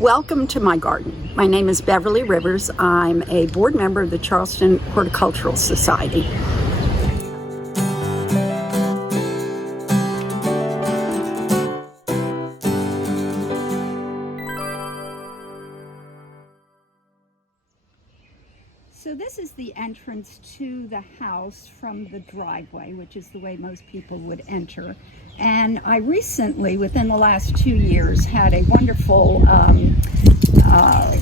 Welcome to my garden. My name is Beverly Rivers. I'm a board member of the Charleston Horticultural Society. So this is the entrance to the house from the driveway, which is the way most people would enter. And I recently, within the last 2 years, had a wonderful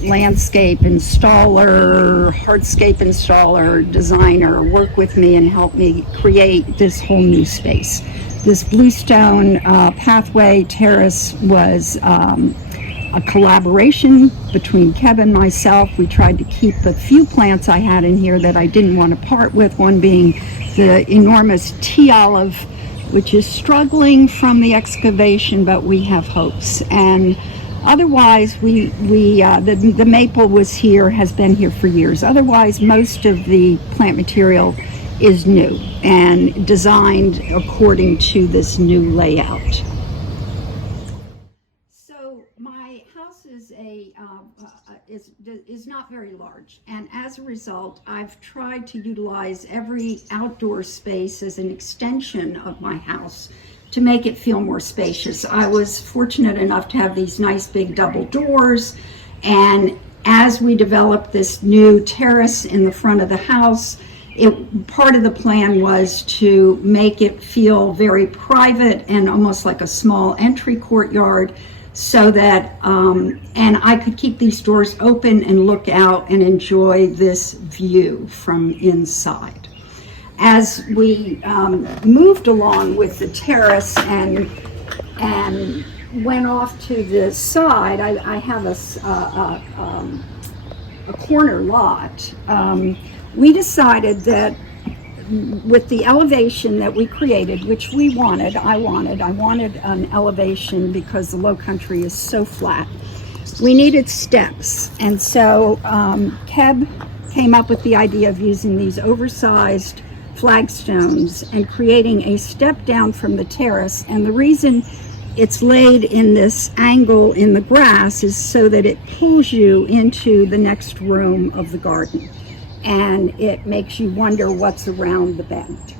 landscape installer, hardscape installer, designer work with me and help me create this whole new space. This bluestone pathway terrace was a collaboration between Keb and myself. We tried to keep the few plants I had in here that I didn't want to part with, one being the enormous tea olive, which is struggling from the excavation, but we have hopes. And otherwise, the maple has been here for years. Otherwise, most of the plant material is new and designed according to this new layout. My house is not very large, and as a result, I've tried to utilize every outdoor space as an extension of my house to make it feel more spacious. I was fortunate enough to have these nice big double doors, and as we developed this new terrace in the front of the house, part of the plan was to make it feel very private and almost like a small entry courtyard, so that and I could keep these doors open and look out and enjoy this view from inside. As we moved along with the terrace and went off to the side, I have a corner lot. We decided that with the elevation that we created, which I wanted an elevation because the low country is so flat. We needed steps, and so Keb came up with the idea of using these oversized flagstones and creating a step down from the terrace. And the reason it's laid in this angle in the grass is so that it pulls you into the next room of the garden, and it makes you wonder what's around the bend.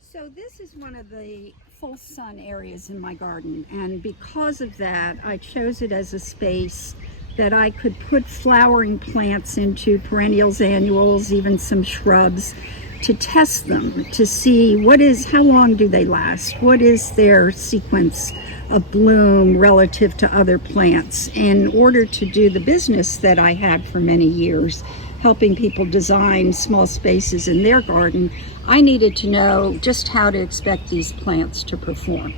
So this is one of the full sun areas in my garden, and because of that, I chose it as a space that I could put flowering plants into, perennials, annuals, even some shrubs, to test them, to see how long do they last, what is their sequence of bloom relative to other plants. In order to do the business that I had for many years, helping people design small spaces in their garden, I needed to know just how to expect these plants to perform.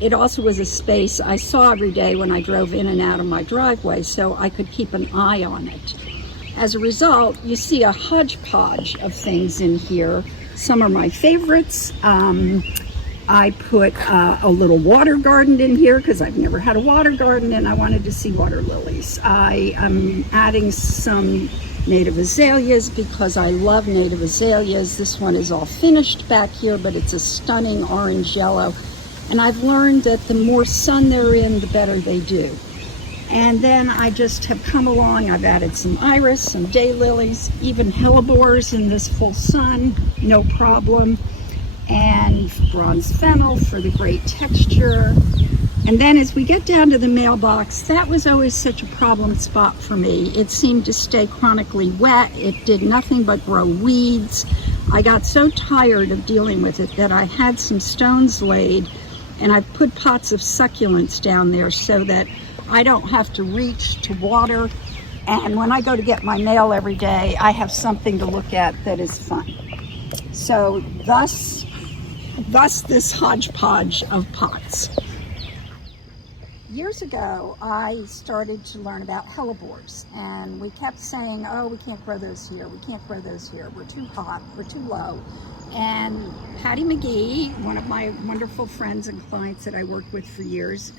It also was a space I saw every day when I drove in and out of my driveway, so I could keep an eye on it. As a result, you see a hodgepodge of things in here. Some are my favorites. I put a little water garden in here because I've never had a water garden and I wanted to see water lilies. I am adding some native azaleas because I love native azaleas. This one is all finished back here, but it's a stunning orange yellow. And I've learned that the more sun they're in, the better they do. And then I just have come along, I've added some iris, some daylilies, even hellebores in this full sun, no problem. And bronze fennel for the great texture. And then as we get down to the mailbox, that was always such a problem spot for me. It seemed to stay chronically wet. It did nothing but grow weeds. I got so tired of dealing with it that I had some stones laid, and I put pots of succulents down there so that I don't have to reach to water. And when I go to get my mail every day, I have something to look at that is fun. So thus this hodgepodge of pots. Years ago, I started to learn about hellebores, and we kept saying, oh, we can't grow those here, we can't grow those here, we're too hot, we're too low. And Patty McGee, one of my wonderful friends and clients that I worked with for years,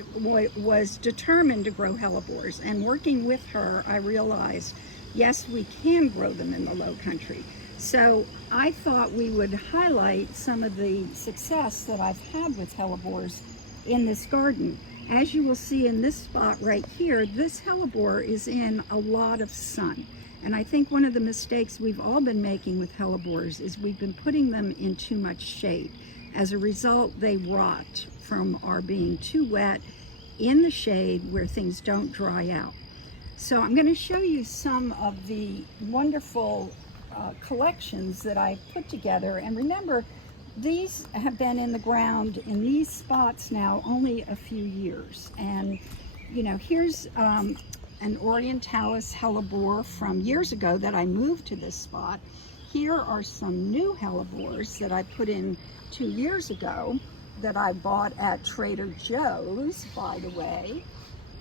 was determined to grow hellebores. And working with her, I realized, yes, we can grow them in the low country. So I thought we would highlight some of the success that I've had with hellebores in this garden. As you will see in this spot right here, this hellebore is in a lot of sun. And I think one of the mistakes we've all been making with hellebores is we've been putting them in too much shade. As a result, they rot from our being too wet in the shade where things don't dry out. So I'm going to show you some of the wonderful collections that I put together. And remember, these have been in the ground in these spots now only a few years. And you know, here's an Orientalis hellebore from years ago that I moved to this spot. Here are some new hellebores that I put in 2 years ago that I bought at Trader Joe's, by the way.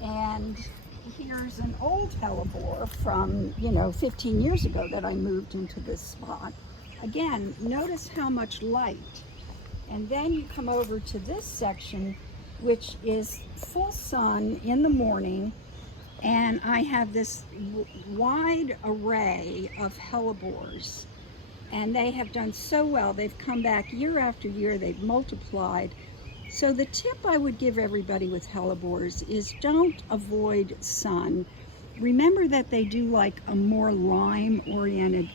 And here's an old hellebore from, 15 years ago that I moved into this spot. Again, notice how much light. And then you come over to this section, which is full sun in the morning, and I have this wide array of hellebores, and they have done so well. They've come back year after year, they've multiplied. So the tip I would give everybody with hellebores is don't avoid sun. Remember that they do like a more lime-oriented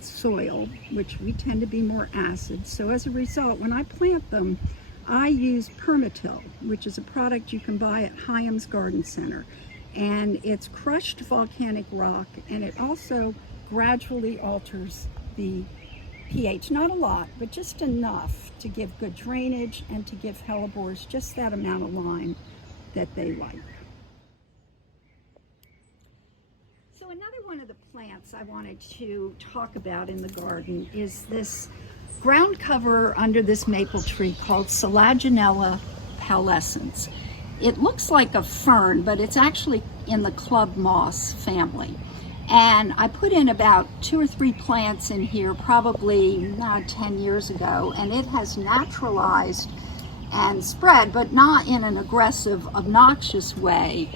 soil, which we tend to be more acid. So as a result, when I plant them, I use Permatil, which is a product you can buy at Hyams Garden Center. And it's crushed volcanic rock, and it also gradually alters the pH. Not a lot, but just enough to give good drainage and to give hellebores just that amount of lime that they like. So another one of the plants I wanted to talk about in the garden is this ground cover under this maple tree called Selaginella pallescens. It looks like a fern, but it's actually in the club moss family. And I put in about 2 or 3 plants in here probably 10 years ago, and it has naturalized and spread, but not in an aggressive, obnoxious way,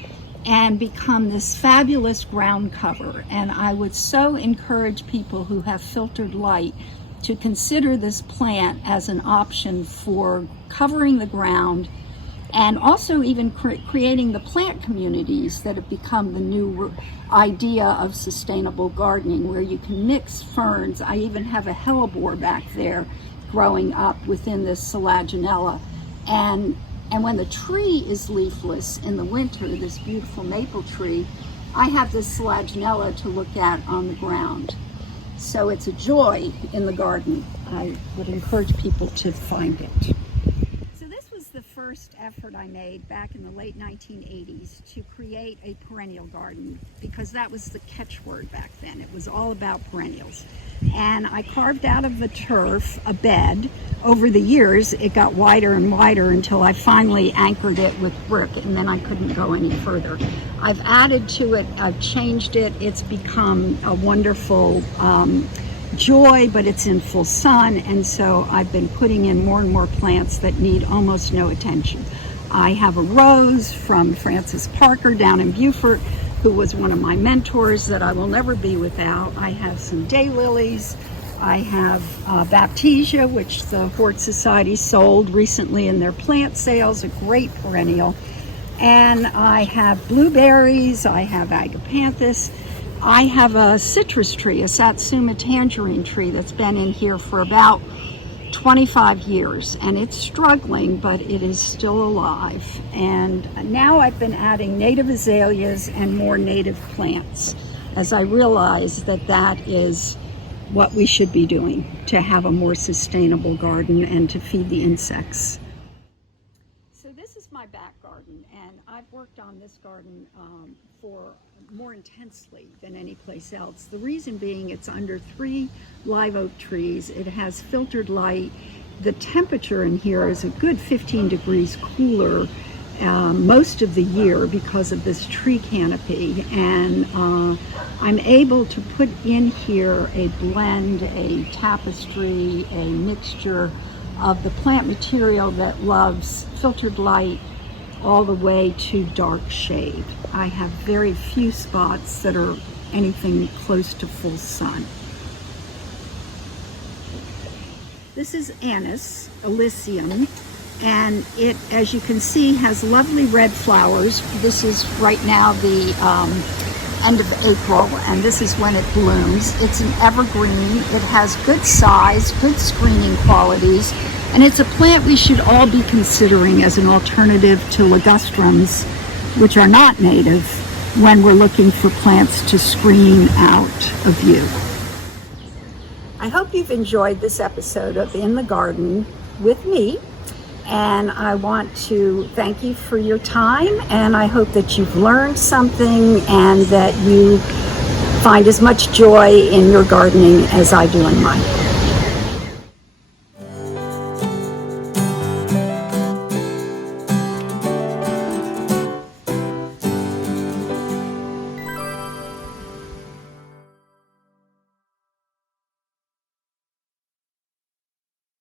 and become this fabulous ground cover. And I would so encourage people who have filtered light to consider this plant as an option for covering the ground, and also even creating the plant communities that have become the new idea of sustainable gardening, where you can mix ferns. I even have a hellebore back there growing up within this Selaginella. And when the tree is leafless in the winter, this beautiful maple tree, I have this Selaginella to look at on the ground. So it's a joy in the garden. I would encourage people to find it. So this was the first effort I made back in the late 1980s to create a perennial garden, because that was the catchword back then. It was all about perennials. And I carved out of the turf a bed. Over the years, it got wider and wider until I finally anchored it with brick, and then I couldn't go any further. I've added to it, I've changed it. It's become a wonderful joy, but it's in full sun, and so I've been putting in more and more plants that need almost no attention. I have a rose from Francis Parker down in Beaufort, who was one of my mentors that I will never be without. I have some daylilies. I have Baptisia, which the Hort Society sold recently in their plant sales, a great perennial. And I have blueberries, I have agapanthus. I have a citrus tree, a Satsuma tangerine tree that's been in here for about 25 years, and it's struggling, but it is still alive. And now I've been adding native azaleas and more native plants, as I realize that that is what we should be doing to have a more sustainable garden and to feed the insects. So this is my back garden, and I've worked on this garden for more intensely than any place else. The reason being, it's under 3 live oak trees. It has filtered light. The temperature in here is a good 15 degrees cooler most of the year because of this tree canopy, and I'm able to put in here a blend, a tapestry, a mixture of the plant material that loves filtered light all the way to dark shade. I have very few spots that are anything close to full sun. This is Anise Elysium, And it, as you can see, has lovely red flowers. This is right now the end of April, and this is when it blooms. It's an evergreen. It has good size, good screening qualities, and it's a plant we should all be considering as an alternative to ligustrums, which are not native, when we're looking for plants to screen out of view. I hope you've enjoyed this episode of In the Garden with me, and I want to thank you for your time, and I hope that you've learned something and that you find as much joy in your gardening as I do in mine.